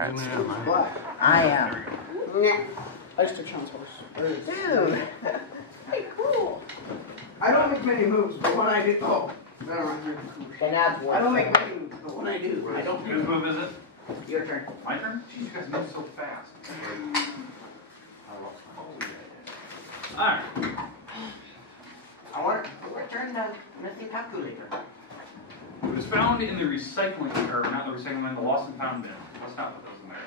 Alright. What? I am. There we go. I just took Sean's horse. Dude. Hey, cool. I don't make many moves, but when I do, never mind. Then that's I don't make many moves, but when I do, I don't. Whose move is it? Your turn. My turn? Jeez, you guys move so fast. Alright. I want to return the missing calculator. It was found in the recycling, or not the recycling bin, the lost and found bin. Let's not put those in there.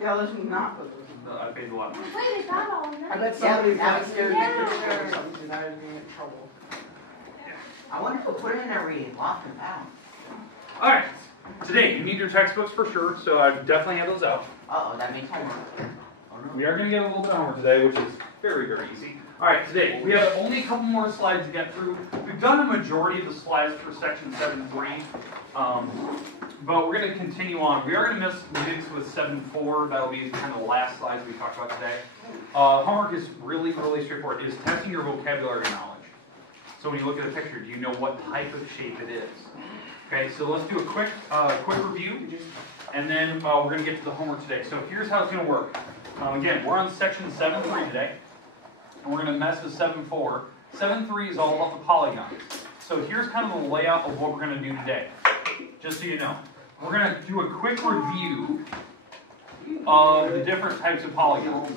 Yeah, let's not put those in. I paid a lot of money. Wait, they found all of them. I bet somebody's Yeah, got scared yeah. or something, and I was being in trouble. I wonder if we'll put it in a reading, lost and found. Alright. Today, you need your textbooks for sure, so I definitely have those out. Uh-oh, that means homework. Oh, no. We are going to get a little bit of homework today, which is very, very easy. Alright, today, we have only a couple more slides to get through. We've done a majority of the slides for section 7.3, but we're going to continue on. We are going to mix with 7.4. That'll be kind of the last slides we talk about today. Homework is really, really straightforward. It is testing your vocabulary knowledge. So when you look at a picture, do you know what type of shape it is? Okay, so let's do a quick review, and then we're going to get to the homework today. So here's how it's going to work. Again, we're on section 7.3 today, and we're going to mess with 7.4. 7.3 is all about the polygons. So here's kind of the layout of what we're going to do today, just so you know. We're going to do a quick review of the different types of polygons.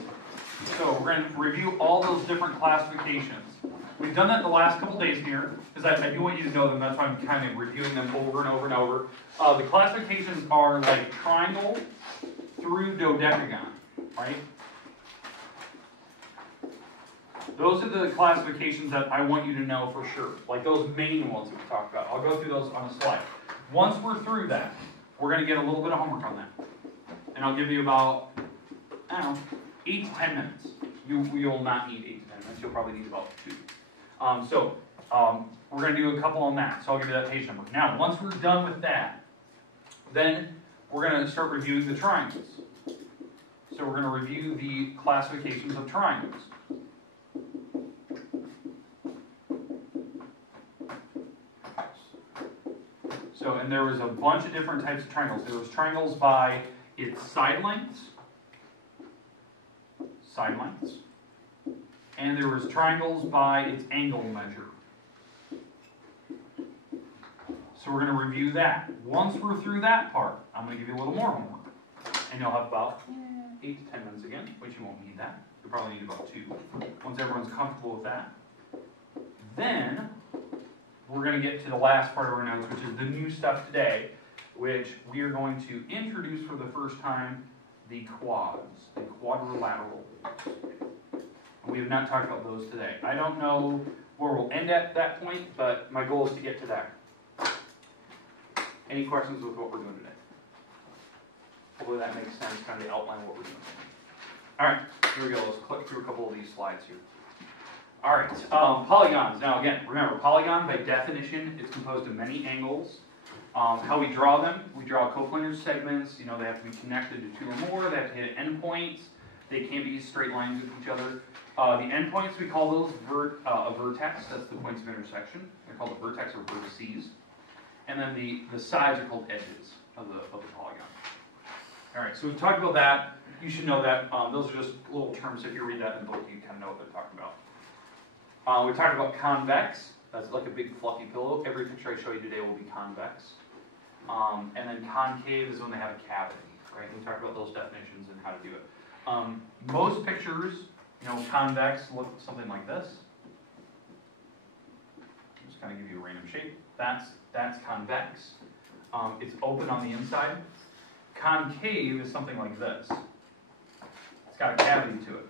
So we're going to review all those different classifications. We've done that the last couple days here, because I do want you to know them. That's why I'm kind of reviewing them over and over and over. The classifications are like triangle through dodecagon, right? Those are the classifications that I want you to know for sure, like those main ones that we talked about. I'll go through those on a slide. Once we're through that, we're going to get a little bit of homework on that. And I'll give you about, I don't know, 8 to 10 minutes. You'll not need 8 to 10 minutes. You'll probably need about 2. We're going to do a couple on that, so I'll give you that page number. Now, once we're done with that, then we're going to start reviewing the triangles. So we're going to review the classifications of triangles. So, and there was a bunch of different types of triangles. There was triangles by its side lengths, and there was triangles by its angle measure. So we're going to review that. Once we're through that part, I'm going to give you a little more homework. And you'll have about 8 to 10 minutes again, which you won't need that. You'll probably need about 2. Once everyone's comfortable with that, then we're going to get to the last part of our notes, which is the new stuff today, which we are going to introduce for the first time the quads, the quadrilateral. We have not talked about those today. I don't know where we'll end at that point, but my goal is to get to that. Any questions with what we're doing today? Hopefully that makes sense, kind of the outline of what we're doing. All right, here we go. Let's click through a couple of these slides here. All right, polygons. Now again, remember, polygon by definition is composed of many angles. How we draw them, we draw coplanar segments. You know, they have to be connected to 2 or more. They have to hit endpoints. They can't be straight lines with each other. The endpoints, we call those a vertex. That's the points of intersection. They're called the vertex or vertices. And then the sides are called edges of the polygon. All right, so we've talked about that. You should know that. Those are just little terms. If you read that in the book, you kind of know what they're talking about. We talked about convex. That's like a big fluffy pillow. Every picture I show you today will be convex. And then concave is when they have a cavity, right? We talked about those definitions and how to do it. Most pictures, you know, convex look something like this. Just kind of give you a random shape. That's convex. It's open on the inside. Concave is something like this. It's got a cavity to it.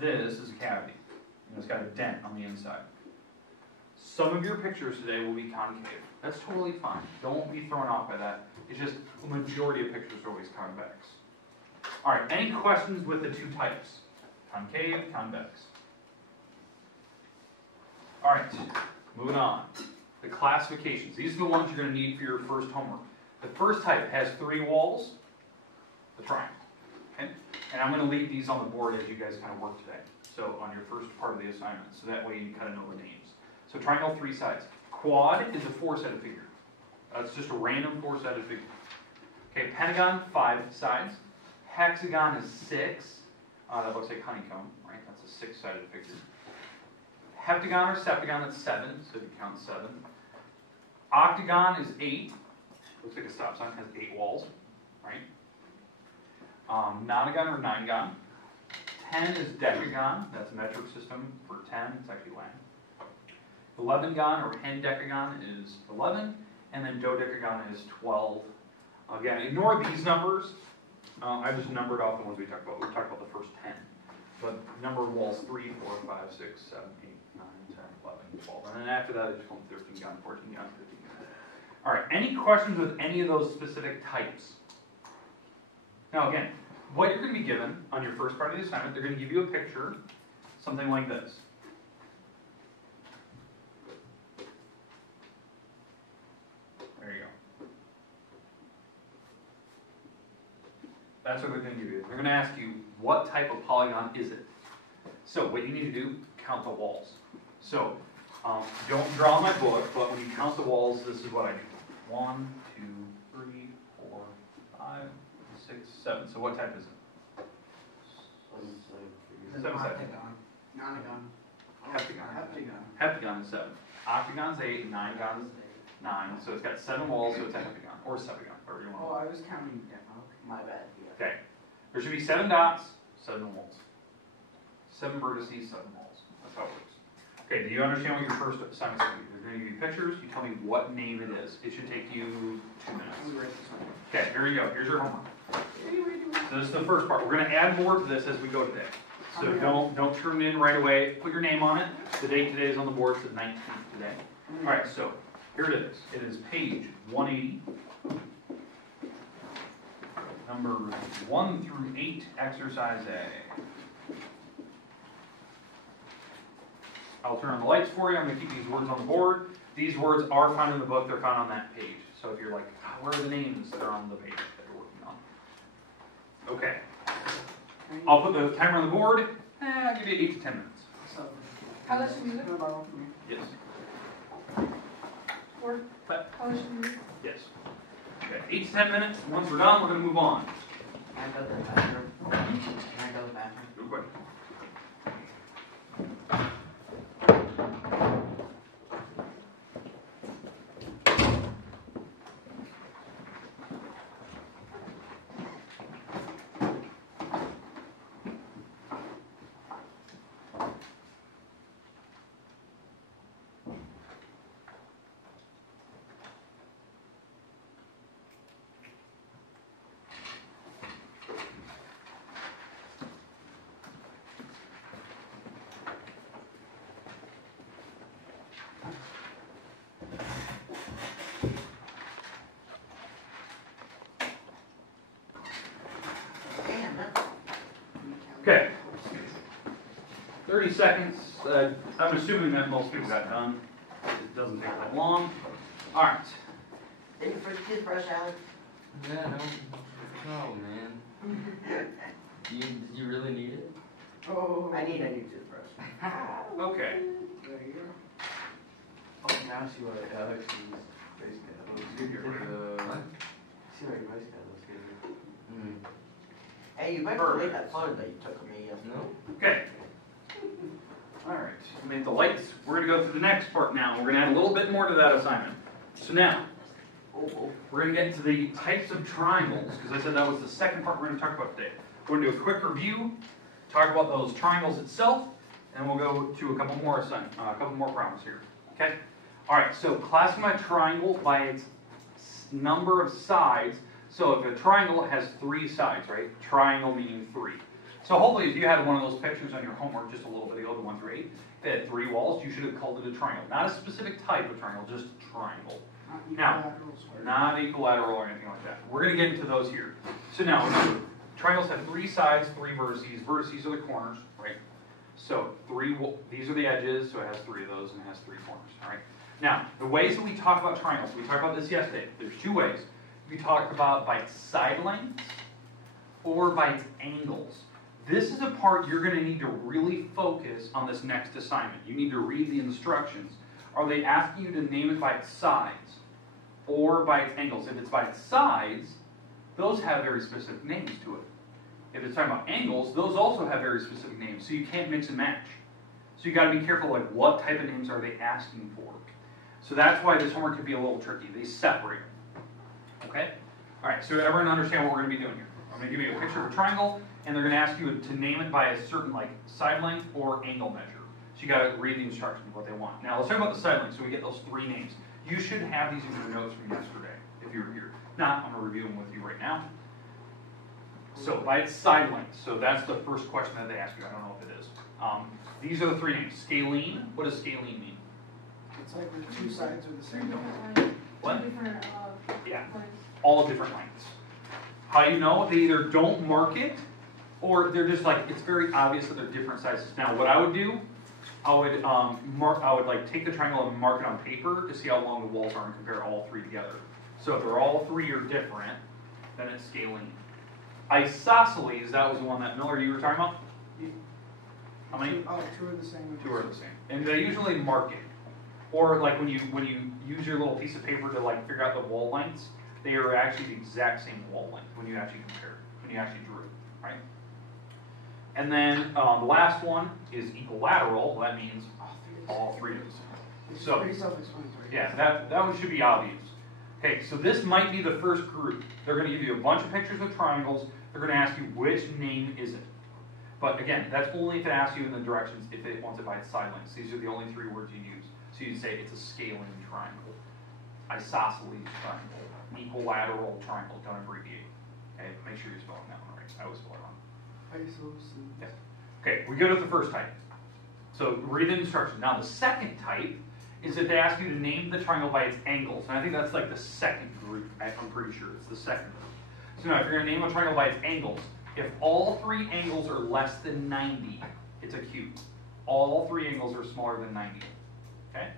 This is a cavity. And it's got a dent on the inside. Some of your pictures today will be concave. That's totally fine. Don't be thrown off by that. It's just the majority of pictures are always convex. All right, any questions with the 2 types? Concave, convex. All right, moving on. The classifications. These are the ones you're going to need for your first homework. The first type has 3 walls, the triangle. Okay? And I'm going to leave these on the board as you guys kind of work today. So on your first part of the assignment. So that way you kind of know the names. So triangle, 3 sides. Quad is a 4-sided figure. It's just a random 4-sided figure. Okay, pentagon, 5 sides. Hexagon is 6. That looks like honeycomb, right? That's a 6-sided figure. Heptagon or septagon, that's 7, so if you count 7. Octagon is 8. Looks like a stop sign, has 8 walls, right? Nonagon or ninegon. 10 is decagon, that's a metric system for 10, it's actually lang. 11gon or hendecagon is 11, and then dodecagon is 12. Again, ignore these numbers. I just numbered off the ones we talked about. We talked about the first 10. But number of walls 3, 4, 5, 6, 7, 8, 9, 10, 11, 12. And then after that, it's called 13 gon, 14 gon, 15 gon. All right, any questions with any of those specific types? Now again, what you're going to be given on your first part of the assignment, they're going to give you a picture, something like this. There you go. That's what they're going to give you. They're going to ask you, what type of polygon is it? So what you need to do, count the walls. So don't draw my book, but when you count the walls, this is what I do. 1, 2, 3, 4, 5, 6, 7. So what type is it? It's Seven sided. octagon. Nonagon. Heptagon. Heptagon is 7. Octagon's 8. Ninegon's 9. So it's got 7 walls, so it's a heptagon. Or septagon, whatever you Oh, want. I was counting down. My bad. Yeah. Okay. There should be 7 dots, 7 walls. 7 vertices, 7 walls. That's how it works. Okay, do you understand what your first assignment's going to be? They're going to give you pictures. You tell me what name it is. It should take you 2 minutes. Okay, here you go. Here's your homework. So this is the first part. We're going to add more to this as we go today. So don't turn it in right away. Put your name on it. The date today is on the board. It's the 19th today. All right, so here it is. It is page 180. Numbers 1 through 8, exercise A. I'll turn on the lights for you. I'm going to keep these words on the board. These words are found in the book. They're found on that page. So if you're like, where are the names that are on the page that you're working on? Okay. I'll put the timer on the board. I'll give you 8 to 10 minutes. How much music? Yes. Or how much music? Yes. Okay. 8 to 10 minutes. Once we're done, we're going to move on. Can I go to the bathroom? Can I go to the bathroom? Real quick. Okay. 30 seconds. I'm assuming that most people got done. It doesn't take that long. All right. Did you first toothbrush, Alex? Yeah, no, man. Do you really need it? Oh, I need a new toothbrush. Okay. There you go. Oh, now I see why Alex is base cat looks good. What? See why your base cat looks good. Hey, you better delete that photo that you took of me yesterday. No? Okay. All right. We made the lights. We're going to go through the next part now. We're going to add a little bit more to that assignment. So now, we're going to get into the types of triangles, because I said that was the second part we're going to talk about today. We're going to do a quick review, talk about those triangles itself, and we'll go to a couple more problems here. Okay? All right, so classify a triangle by its number of sides. So if a triangle has 3 sides, right? Triangle meaning 3. So hopefully if you had one of those pictures on your homework just a little bit ago, the 1 through 8, if it had 3 walls, you should have called it a triangle. Not a specific type of triangle, just triangle. Now, not equilateral or anything like that. We're going to get into those here. So now, remember, triangles have 3 sides, 3 vertices. Vertices are the corners, right? So these are the edges, so it has 3 of those and it has 3 corners, all right? Now, the ways that we talk about triangles, we talked about this yesterday. There's 2 ways. We talked about by its side lengths or by its angles. This is a part you're going to need to really focus on this next assignment. You need to read the instructions. Are they asking you to name it by its sides or by its angles? If it's by its sides, those have very specific names to it. If it's talking about angles, those also have very specific names, so you can't mix and match. So you got to be careful, like what type of names are they asking for? So that's why this homework could be a little tricky. They separate them. Okay? All right, so everyone understand what we're going to be doing here. I'm going to give you a picture of a triangle, and they're going to ask you to name it by a certain like side length or angle measure. So you got to read the instructions of what they want. Now let's talk about the side length, so we get those three names. You should have these in your notes from yesterday, if you were here. Now, I'm going to review them with you right now. So by its side length, so that's the first question that they ask you. I don't know if it is. These are the three names. Scalene, what does scalene mean? It's like the two sides are the Two same. different lengths. What? Two different, Yeah. lengths. All different lengths. How do you know? They either don't mark it, or they're just like, it's very obvious that they're different sizes. Now, what I would do, I would like take the triangle and mark it on paper to see how long the walls are and compare all three together. So if they're all three are different, then it's scalene. Isosceles, that was the one that Miller you were talking about? How many? Oh, two are the same. Two are the same. And they usually mark it. Or like when you use your little piece of paper to like figure out the wall lengths, they are actually the exact same wall length when you actually compare it, when you actually drew it, right? And then the last one is equilateral. That means all three of them. It's So pretty self-explanatory. yeah, that one should be obvious. Okay, so this might be the first group. They're going to give you a bunch of pictures of triangles. They're going to ask you which name is it. But again, that's only if it asks you in the directions if it wants it by its side lengths. These are the only three words you use. So you say it's a scaling triangle, isosceles triangle, equilateral triangle. Don't abbreviate. Okay, make sure you're spelling that one right. I always spell it wrong. Isosceles. Yes. Okay, we go to the first type. So read the instructions. Now the second type is that they ask you to name the triangle by its angles. And I think that's like the second group. I'm pretty sure it's the second group. So now if you're going to name a triangle by its angles, if all three angles are less than 90, it's a cube. All three angles are smaller than 90. Okay?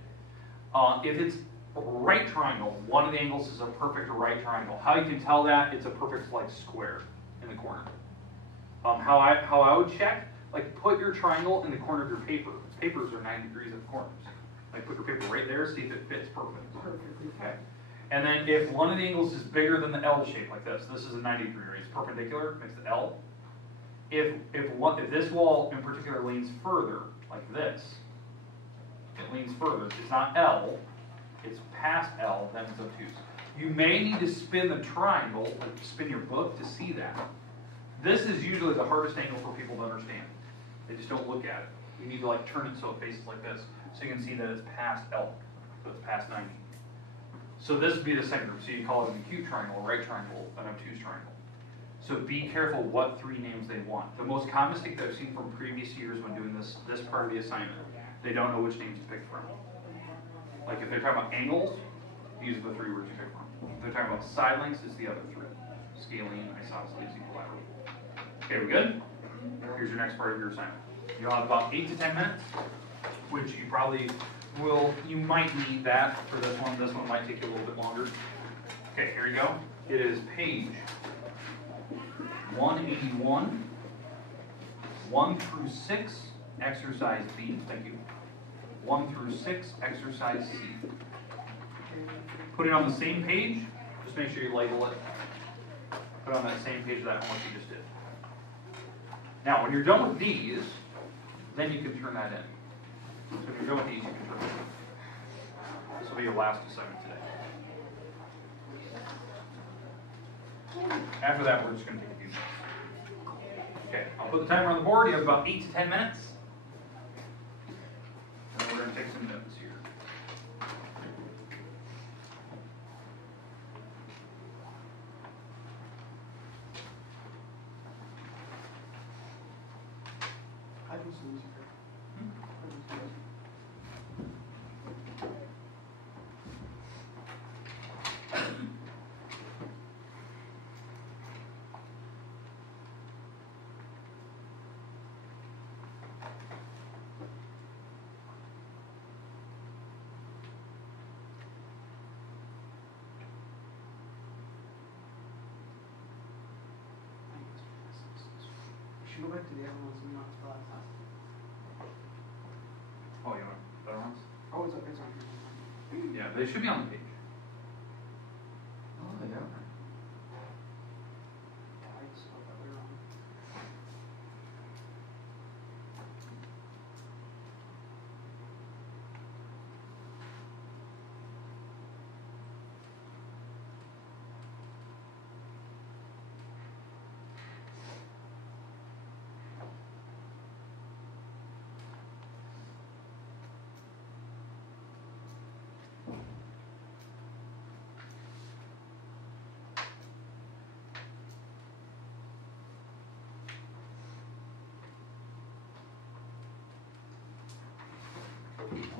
If it's a right triangle, one of the angles is a perfect right triangle. How you can tell that? It's a perfect like square in the corner. How I would check, like put your triangle in the corner of your paper. Papers are 90 degrees at the corners. Like put your paper right there, see if it fits perfect. Perfectly. Okay. And then if one of the angles is bigger than the L shape, like this is a 90 degree, it's perpendicular, makes the L. If this wall in particular leans further, like this, it leans further, it's not L, it's past L, then it's obtuse. You may need to spin the triangle, like spin your book to see that. This is usually the hardest angle for people to understand. They just don't look at it. You need to like turn it so it faces like this, so you can see that it's past L, so it's past 90. So this would be the second group. So you call it an acute triangle, a right triangle, an obtuse triangle. So be careful what three names they want. The most common mistake that I've seen from previous years when doing this part of the assignment, they don't know which names to pick from. Like if they're talking about angles, these are the three words you pick from. If they're talking about side lengths, it's the other three. Scalene, isosceles, equilateral. Okay, we good? Here's your next part of your assignment. You'll have about 8 to 10 minutes, which you probably you might need that for this one. This one might take you a little bit longer. Okay, here you go. It is page 181, 1 through 6, exercise B. Thank you. 1 through 6, exercise C. Put it on the same page. Just make sure you label it. Put it on that same page of that homework you just did. Now, when you're done with these, then you can turn that in. So if you're done with these, you can turn it in. This will be your last assignment today. After that, we're just going to take a few minutes. Okay, I'll put the timer on the board. You have about 8 to 10 minutes. And we're going to take some notes here. Go back to the other ones and not the last time. Oh, you want better ones? Oh, it's on here. Yeah, they should be on the page. Oh, yeah.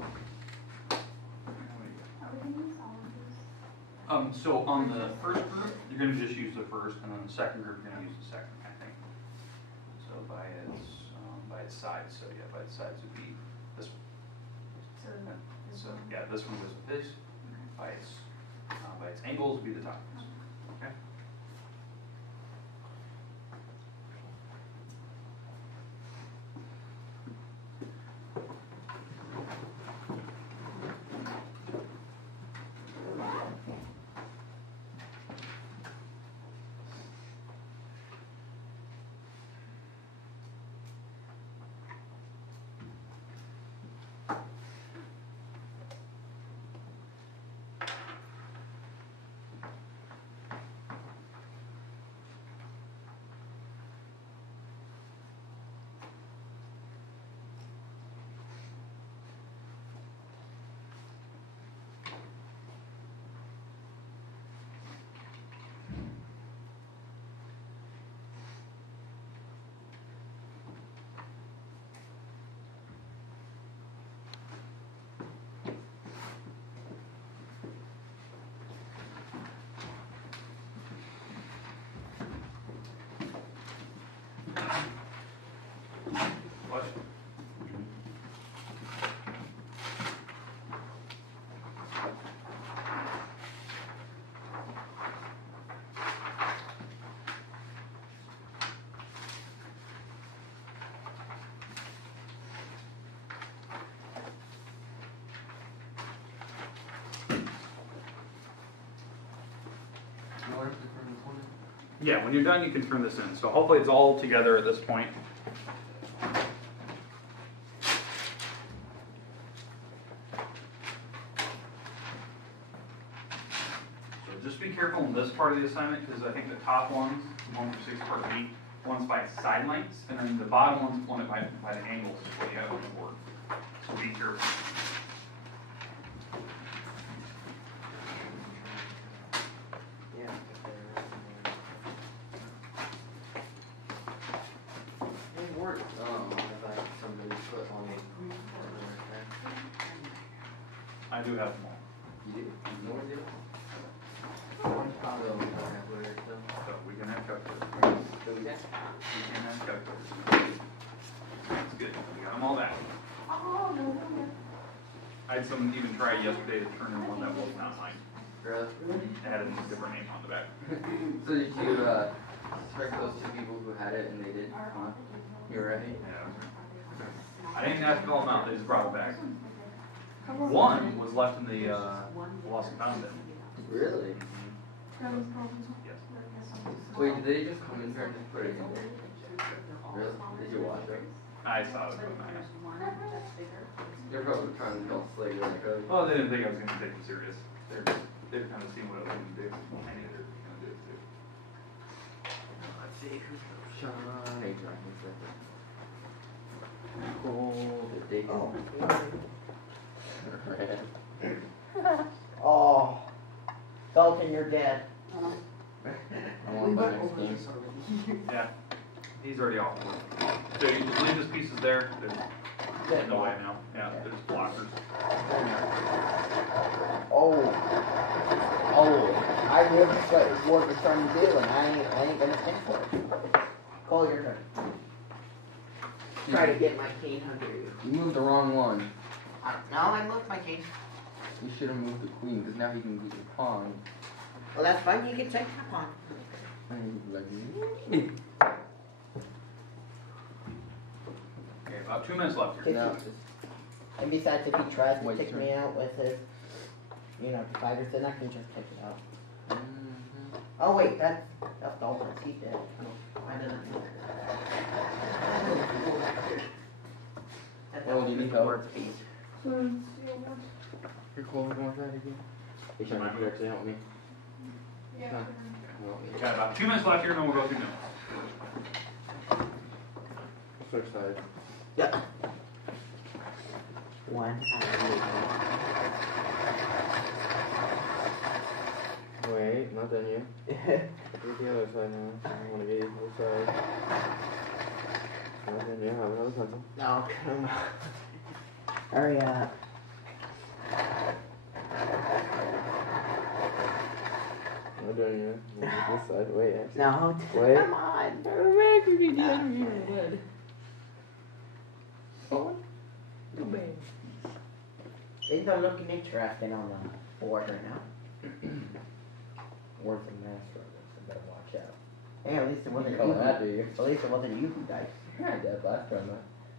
Are we gonna use all of these? So on the first group, you're going to just use the first, and then the second group, you're going to use the second, I think. So by its sides, so yeah, by its sides would be this one. So, this So one? yeah, this one goes with this. By its angles would be the top ones. Okay. What? You want to confirm this one? Yeah, when you're done, you can turn this in. So hopefully it's all together at this point. So just be careful in this part of the assignment, because I think the top one's the one for 6 part B, one's by side lengths, and then the bottom one's one by the angles is what you have on the board. So be careful. Yeah. It worked. If somebody put on a I do have them all. You do? No one did? One problem we don't have where it's So we can have calculators. So we got We can have calculators. That's good. We got them all back. Oh, no, no, no. I had someone even try yesterday to turn in one that was not mine. really? It had a different name on the back. So did you strike those two people who had it and they did? Huh? You're right. Yeah. I didn't ask all out, they just brought it back. One was left in the lost and found bin. Really? Yes. Wait, did they just come in here and just put it in there? Really? Did you watch it? I saw it from my They're probably trying to tell Slade like, oh, Well, they didn't think I was going to take them serious. They're kind of seeing what I was going to do. I knew they were going to do it too. let's see who's Johnny Dragon second. Cool, the dig. Oh. Red. Oh. Dalton, you're dead. I want my next game. Yeah. He's already off. So you just leave his pieces there. They're in the way now. Yeah, they're just blockers. Oh. Oh. I knew what was trying to do, and I ain't gonna stand for it. Call your turn. Try to get my king under you. You moved the wrong one. No, I moved my king. You should have moved the queen, because now he can beat your pawn. Well, that's fine. You can take the pawn. And he'd be like, Okay, about 2 minutes left here. no, And besides, if he tries to Wait, kick sir. me out with his, dividers, then I can just kick it out. mm-hmm. Oh wait, that's Dalton's. He's dead. Oh, I didn't know. Oh, do you need help? So, You're cool with going that again? You should not actually help me. yeah. Huh. Well, We got about 2 minutes left here, and then we'll go through notes. Switch sides. Yeah. One. Wait, not done yet. Get the other side now. I want to get the other side. Not done yet. Have another pencil. No, come on. Hurry up. I'm doing it. This side. Wait, actually. No, Wait. come on. Oh. No bad. Things are looking interesting on the board right now. Words of mass struggles, so better watch out. Hey, at least it wasn't Call you. that, do you? At least it wasn't you who died. Yeah, I did last time.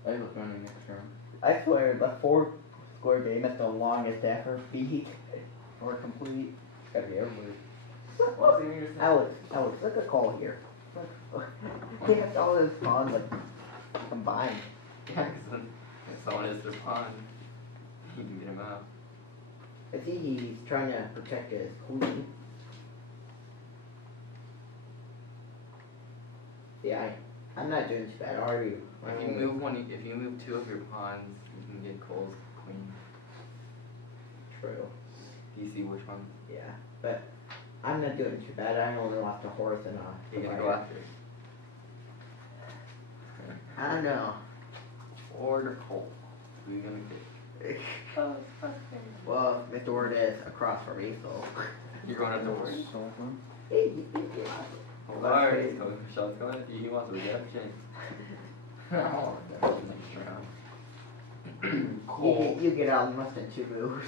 I was running next round. I swear, the 4-score game is the longest ever beat or complete. It's gotta be everybody. Alex, look at Cole here. Look. He has all his pawns like combined. Yeah, because if someone is their pawn, you can get him out. I see he's trying to protect his queen. Yeah, I'm not doing too bad, are you? If you move two of your pawns, you can get Cole's queen. True. Do you see which one? Yeah, but I'm not doing too bad. I only lost a horse and a. You're gonna go after it. I don't know. Or the Cole. Who are you gonna pick? Oh, fuck me. Well, Mr. Ward is across from me, so. You're going at the worst. Hey, you get Alright, Michelle's going at you. He wants a redemption. Oh, that's the next round. Cole. You get almost in 2 moves.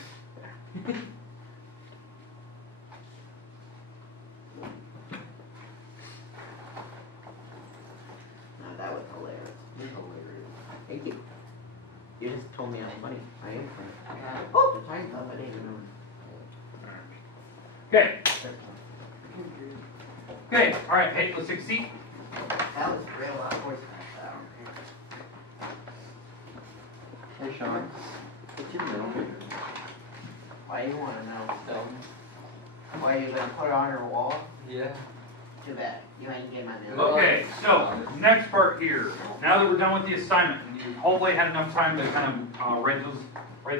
That was hilarious. You're hilarious. Thank you. You just told me I was funny. I am funny. Oh, the time's up. I didn't even know. Okay. Okay. All right. Hey, let's take a seat. That was real awkward. Hey, Sean. What you doing? Why you want to know? Tell me. Why you gonna put it on your wall? Yeah. Too bad. You ain't getting my mail. Okay. So next part here. Now that we're done with the assignment, and you hopefully had enough time to kind of write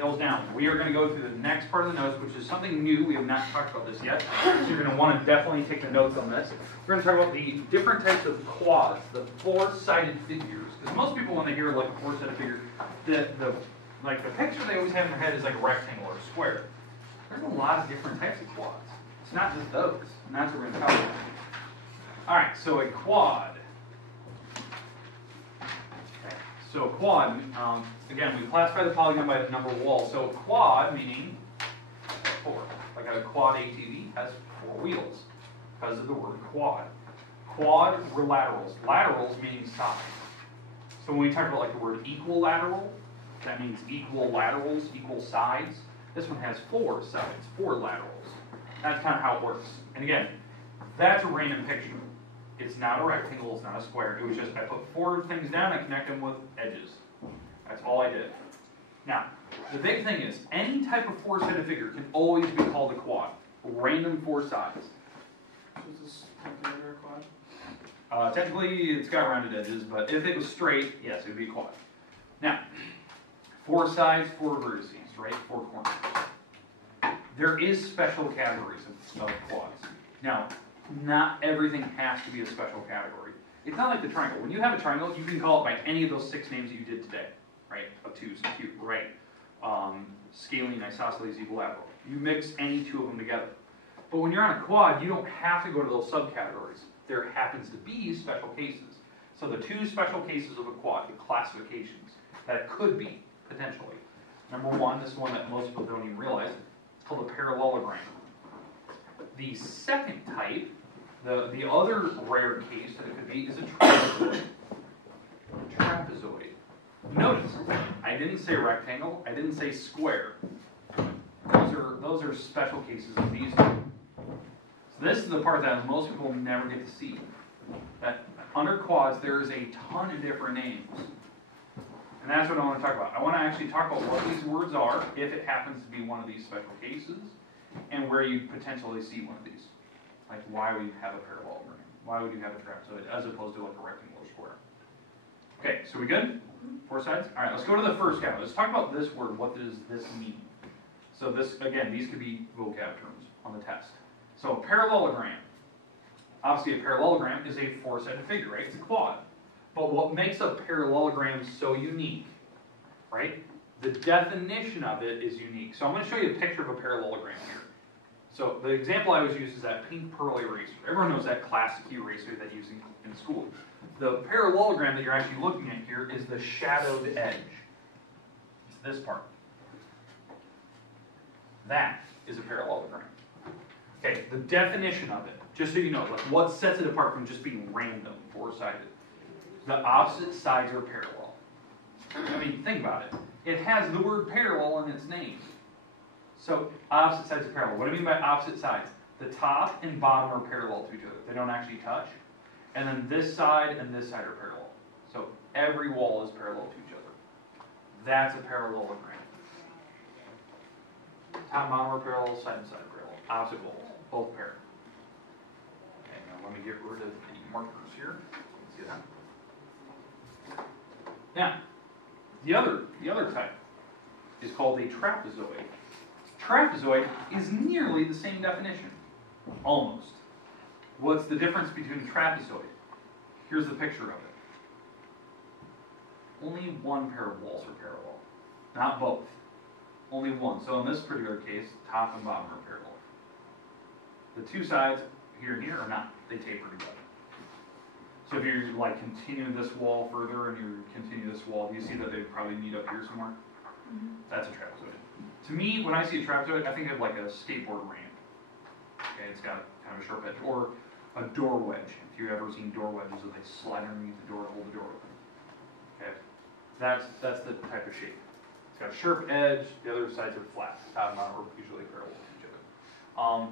those down. We are going to go through the next part of the notes, which is something new. We have not talked about this yet. So you're going to want to definitely take the notes on this. We're going to talk about the different types of quads, the 4-sided figures. Because most people, when they hear like a 4-sided figure, the picture they always have in their head is like a rectangle or a square. There's a lot of different types of quads. It's not just those, and that's what we're going to talk about. All right, so a quad. So a quad, again, we classify the polygon by the number of walls. So a quad meaning 4. Like a quad ATV has 4 wheels because of the word quad. Quadrilaterals. Laterals meaning side. So when we talk about like the word equilateral, that means equal laterals, equal sides. This one has 4 sides, 4 laterals. That's kind of how it works. And again, that's a random picture. It's not a rectangle, it's not a square. It was just, I put 4 things down, I connect them with edges. That's all I did. Now, the big thing is, any type of 4-sided figure can always be called a quad. Random 4 sides. Was this considered a quad? Technically, it's got rounded edges, but if it was straight, yes, it would be a quad. Now, 4 sides, 4 vertices, right? 4 corners. There is special categories of quads. Now, not everything has to be a special category. It's not like the triangle. When you have a triangle, you can call it by any of those 6 names that you did today, right? Obtuse, cute, right? Scalene, isosceles, equilateral. You mix any 2 of them together. But when you're on a quad, you don't have to go to those subcategories. There happens to be special cases. So the 2 special cases of a quad, the classifications, that it could be, potentially. Number 1, this is one that most people don't even realize, it's called a parallelogram. The second type, the other rare case that it could be, is a trapezoid. Notice, I didn't say rectangle, I didn't say square. Those are special cases of these 2. So this is the part that most people never get to see. That under quads, there is a ton of different names. And that's what I want to talk about. I want to actually talk about what these words are, if it happens to be one of these special cases, and where you potentially see one of these. Like why would you have a parallelogram? Why would you have a trapezoid as opposed to like a rectangle or square? Okay, so we good? 4 sides? All right, let's go to the first category. Let's talk about this word. What does this mean? So this, again, these could be vocab terms on the test. So a parallelogram. Obviously, a parallelogram is a 4-sided figure, right? It's a quad. But what makes a parallelogram so unique, right? The definition of it is unique. So I'm going to show you a picture of a parallelogram here. So the example I always use is that pink pearl eraser. Everyone knows that classic eraser that you use in school. The parallelogram that you're actually looking at here is the shadowed edge. It's this part. That is a parallelogram. Okay, the definition of it, just so you know, like what sets it apart from just being random, four-sided. The opposite sides are parallel. I mean, think about it. It has the word parallel in its name. So, opposite sides are parallel. What do I mean by opposite sides? The top and bottom are parallel to each other. They don't actually touch. And then this side and this side are parallel. So, every wall is parallel to each other. That's a parallelogram. Top and bottom are parallel, side and side are parallel. Opposite walls, both parallel. Okay, now let me get rid of the markers here. See that? Now, the other type is called a trapezoid. Trapezoid is nearly the same definition, almost. What's the difference between a trapezoid? Here's the picture of it. Only one pair of walls are parallel, not both. Only one. So in this particular case, top and bottom are parallel. The two sides, here and here, are not. They taper together. So if you're like continuing this wall further and you continue this wall, do you see that they probably meet up here somewhere? That's a trapezoid. To me, when I see a trapezoid, I think of like a skateboard ramp. Okay, it's got kind of a sharp edge. Or a door wedge. If you've ever seen door wedges, that they slide underneath the door to hold the door open. Okay, that's the type of shape. It's got a sharp edge. The other sides are flat. Top and bottom are usually parallel to each other.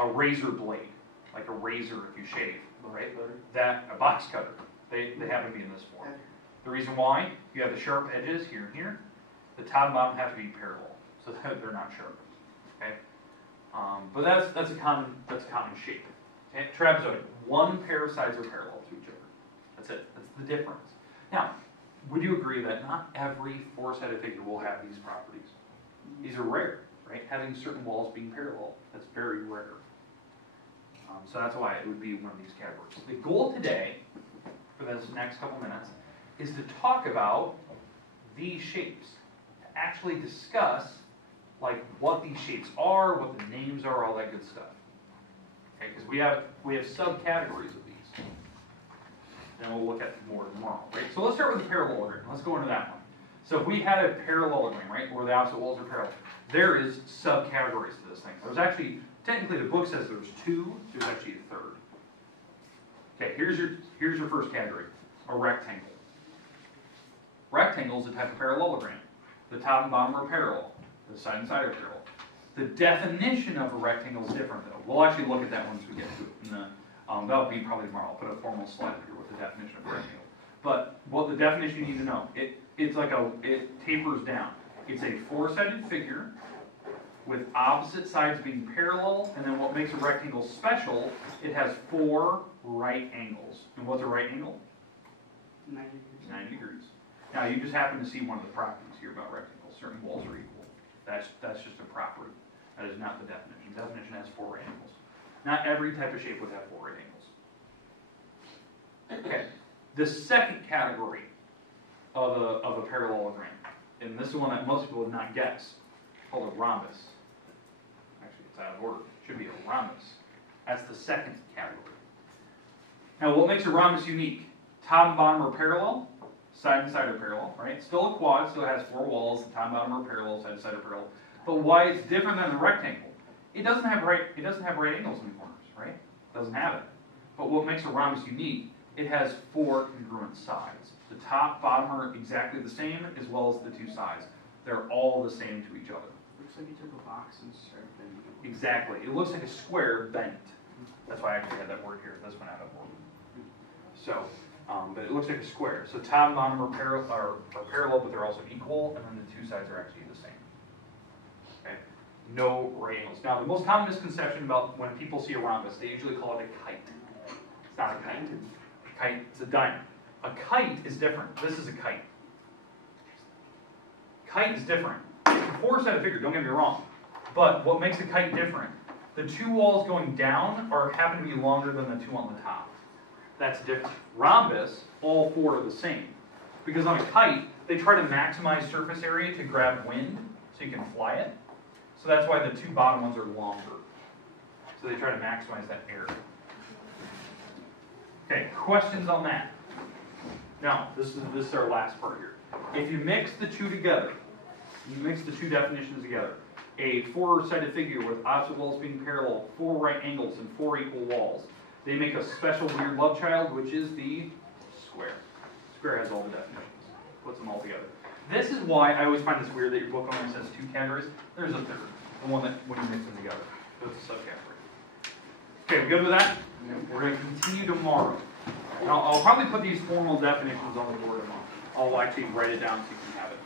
A razor blade, like a razor if you shave. Right? That a box cutter. They happen to be in this form. The reason why, you have the sharp edges here and here. The top and bottom have to be parallel, so that they're not sharp. Okay, but that's a common shape. Okay? Trapezoid, one pair of sides are parallel to each other. That's it. That's the difference. Now, would you agree that not every four-sided figure will have these properties? These are rare, right? Having certain walls being parallel, that's very rare. So that's why it would be one of these categories. The goal today, for this next couple minutes, is to talk about these shapes. To actually discuss like what these shapes are, what the names are, all that good stuff. Okay, because we have subcategories of these. And we'll look at more tomorrow, right? So let's start with the parallelogram. Let's go into that one. So if we had a parallelogram, right, where the opposite walls are parallel, there is subcategories to this thing. There's actually, technically the book says there's two, there's actually a third. Okay, here's your first category, a rectangle. Rectangle is a type of parallelogram. The top and bottom are parallel. The side and side are parallel. The definition of a rectangle is different though. We'll actually look at that once we get to it. That'll be probably tomorrow. I'll put a formal slide up here with the definition of a rectangle. But what the definition you need to know, it tapers down. It's a four-sided figure with opposite sides being parallel, and then what makes a rectangle special, it has four right angles. And what's a right angle? 90 degrees. 90 degrees. Now you just happen to see one of the properties here about rectangles. Certain walls are equal. That's just a property. That is not the definition. The definition has four right angles. Not every type of shape would have four right angles. Okay. The second category of a parallelogram, and this is one that most people would not guess, it's called a rhombus. Actually, it's out of order. It should be a rhombus. That's the second category. Now, what makes a rhombus unique? Top and bottom are parallel. Side and side are parallel, right? Still a quad, still has four walls. The top and bottom are parallel. Side and side are parallel. But why it's different than the rectangle? It doesn't have right angles in the corners, right? It doesn't have it. But what makes a rhombus unique? It has four congruent sides. The top, bottom are exactly the same, as well as the two sides. They're all the same to each other. Looks like you took a box and started bending it. Exactly. It looks like a square bent. That's why I actually had that word here. This one out of order. So, but it looks like a square. So top and bottom are parallel, but they're also equal, and then the two sides are actually the same. Okay. No right angles. Now, the most common misconception about when people see a rhombus, they usually call it a kite. It's not a kite. A kite is a diamond. A kite is different. This is a kite. Kite is different. It's a four-sided figure, don't get me wrong. But what makes a kite different? The two walls going down happen to be longer than the two on the top. That's different. Rhombus, all four are the same. Because on a kite, they try to maximize surface area to grab wind so you can fly it. So that's why the two bottom ones are longer. So they try to maximize that error. Okay, questions on that? Now, this is our last part here. If you mix the two together, you mix the two definitions together, a four-sided figure with opposite walls being parallel, 4 right angles, and 4 equal walls, they make a special weird love child, which is the square. Square has all the definitions. Puts them all together. This is why I always find this weird that your book only says 2 categories. There's a third, the one that when you mix them together, so it's a subcategory. Okay, we good with that? We're going to continue tomorrow. Now, I'll probably put these formal definitions on the board tomorrow. I'll actually write it down so you can have it.